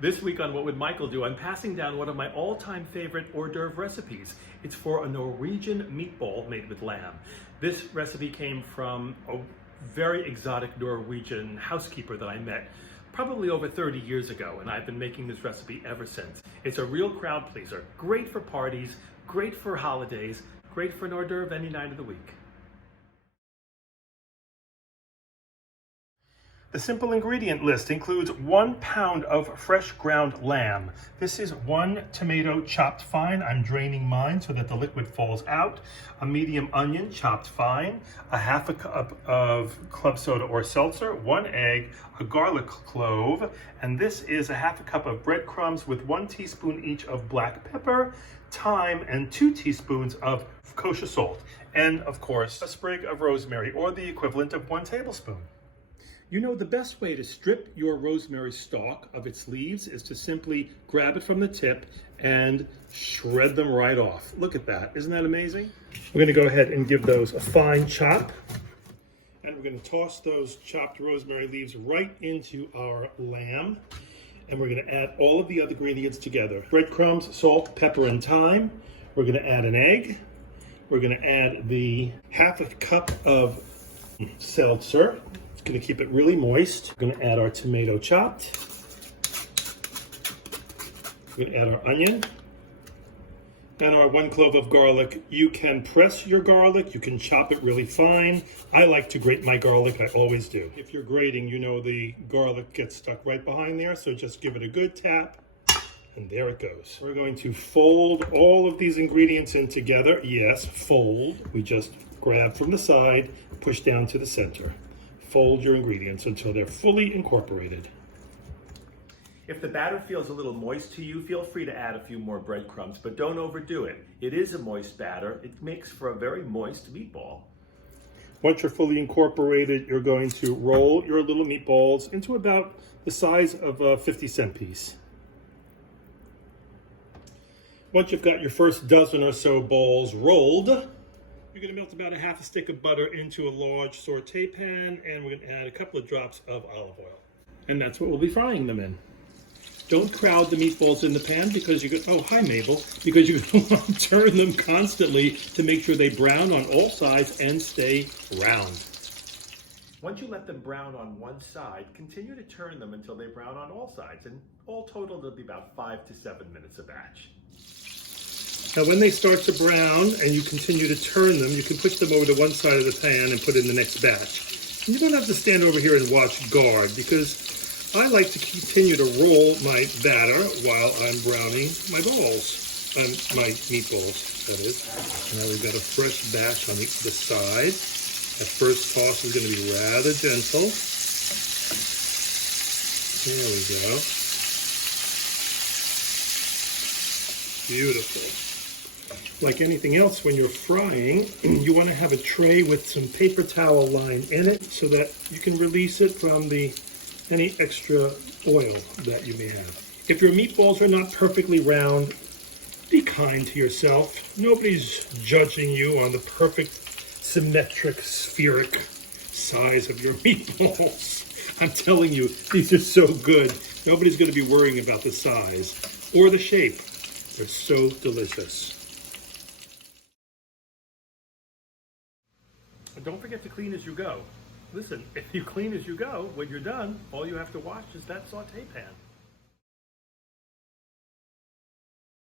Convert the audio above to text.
This week on What Would Michael Do, I'm passing down one of my all-time favorite hors d'oeuvre recipes. It's for a Norwegian meatball made with lamb. This recipe came from a very exotic Norwegian housekeeper that I met probably over 30 years ago, and I've been making this recipe ever since. It's a real crowd pleaser, great for parties, great for holidays, great for an hors d'oeuvre any night of the week. The simple ingredient list includes 1 pound of fresh ground lamb. This is 1 tomato chopped fine. I'm draining mine so that the liquid falls out. A medium onion chopped fine. A half a cup of club soda or seltzer. 1 egg. A garlic clove. And this is a half a cup of breadcrumbs with 1 teaspoon each of black pepper, thyme, and 2 teaspoons of kosher salt. And of course, a sprig of rosemary, or the equivalent of 1 tablespoon. You know, the best way to strip your rosemary stalk of its leaves is to simply grab it from the tip and shred them right off. Look at that. Isn't that amazing? We're going to go ahead and give those a fine chop. And we're going to toss those chopped rosemary leaves right into our lamb. And we're going to add all of the other ingredients together. Breadcrumbs, salt, pepper, and thyme. We're going to add an egg. We're going to add the half a cup of seltzer. Going to keep it really moist. We're going to add our tomato chopped. We're going to add our onion and our 1 clove of garlic. You can press your garlic, you can chop it really fine. I like to grate my garlic, I always do. If you're grating, you know the garlic gets stuck right behind there, so just give it a good tap, and there it goes. We're going to fold all of these ingredients in together. Yes, fold. We just grab from the side, push down to the center. Fold your ingredients until they're fully incorporated. If the batter feels a little moist to you, feel free to add a few more breadcrumbs, but don't overdo it. It is a moist batter. It makes for a very moist meatball. Once you're fully incorporated, you're going to roll your little meatballs into about the size of a 50-cent piece. Once you've got your first dozen or so balls rolled, you're going to melt about a half a stick of butter into a large saute pan, and we're going to add a couple of drops of olive oil. And that's what we'll be frying them in. Don't crowd the meatballs in the pan because you're going to, oh, hi Mabel, because you're going to want to turn them constantly to make sure they brown on all sides and stay round. Once you let them brown on one side, continue to turn them until they brown on all sides, and all total it'll be about 5 to 7 minutes a batch. Now when they start to brown and you continue to turn them, you can push them over to one side of the pan and put in the next batch. And you don't have to stand over here and watch guard, because I like to continue to roll my batter while I'm browning my balls, my meatballs, that is. Now we've got a fresh batch on the side. That first toss is going to be rather gentle. There we go. Beautiful. Like anything else, when you're frying, you want to have a tray with some paper towel line in it so that you can release it from any extra oil that you may have. If your meatballs are not perfectly round, be kind to yourself. Nobody's judging you on the perfect, symmetric, spheric size of your meatballs. I'm telling you, these are so good. Nobody's going to be worrying about the size or the shape. They're so delicious. And don't forget to clean as you go. Listen, if you clean as you go, when you're done, all you have to wash is that saute pan.